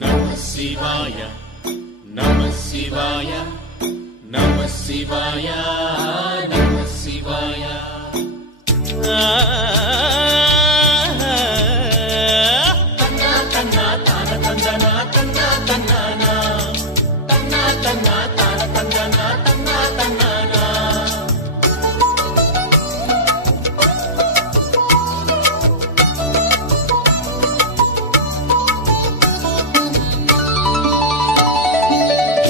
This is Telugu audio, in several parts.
Namah Shivaya, Namah Shivaya, Namah Shivaya, Namah Shivaya. Tanna tanna tana tandana tanna tannana, tanna tanna tana tandana tanna tannana.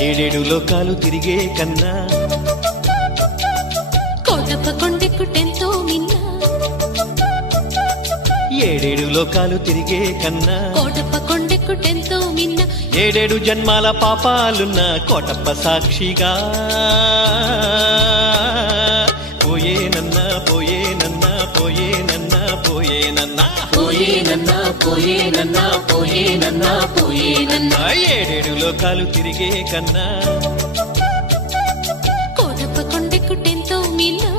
ఏడేడు లోకాలు తిరిగే కన్నా కోటప్ప కొండెక్కుటెంతో మిన్నా. ఏడేడు లోకాలు తిరిగే కన్నా కోటప్ప కొండెక్కుటెంతో మిన్న. ఏడేడు జన్మాల పాపాలున్న కోటప్ప సాక్షిగా పోయేనన్నా పోయేనన్నా పోయేనన్నా పోయేనన్నా పోయేనన్నా పోయేనన్నా పోయేనన్నా పోయేనన్నా. ఏడేడు లోకాలు తిరిగే కన్నా కోటప్ప కొండెక్కుటెంతో మిన్నా.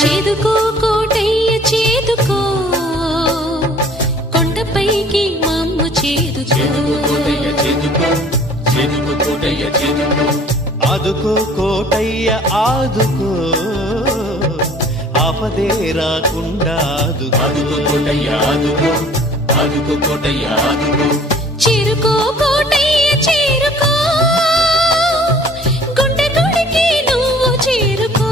చేదుకో కోటయ్య చేదుకో, కొండపైకి మమ్ము చేదుకో. చేదుకో కోటయ్య చేదుకో, చేదుకో కోటయ్య చేదుకో. ఆదుకో కోటయ్య ఆదుకో, ఆపదే రాకుండా ఆదుకో కోటయ్య ఆదుకో, ఆదుకో కోటయ్య ఆదుకో. చేరుకో కోటయ్య చేరుకో, గుండె గుడికి నువ్వు చేరుకో.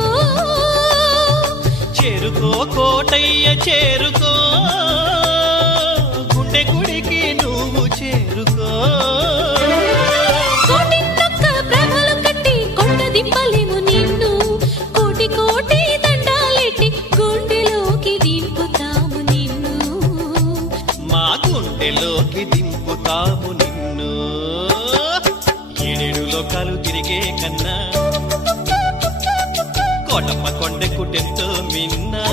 చేరుకో కోటయ్య చేరుకో, గుండె గుడికి నువ్వు చేరుకో. కోటిన్నొక్క ప్రభలు కట్టి కొండ దింపలేము నిన్ను. కోటి కోటి దండాలెట్టి గుండెలోకి దింపుతాము నిన్ను. మా గుండెలోకి దింపుతాము నిన్ను. ఏడేడు లోకాలు తిరిగే కన్నా కోటప్ప కొండెక్కుటెంతో మిన్నా.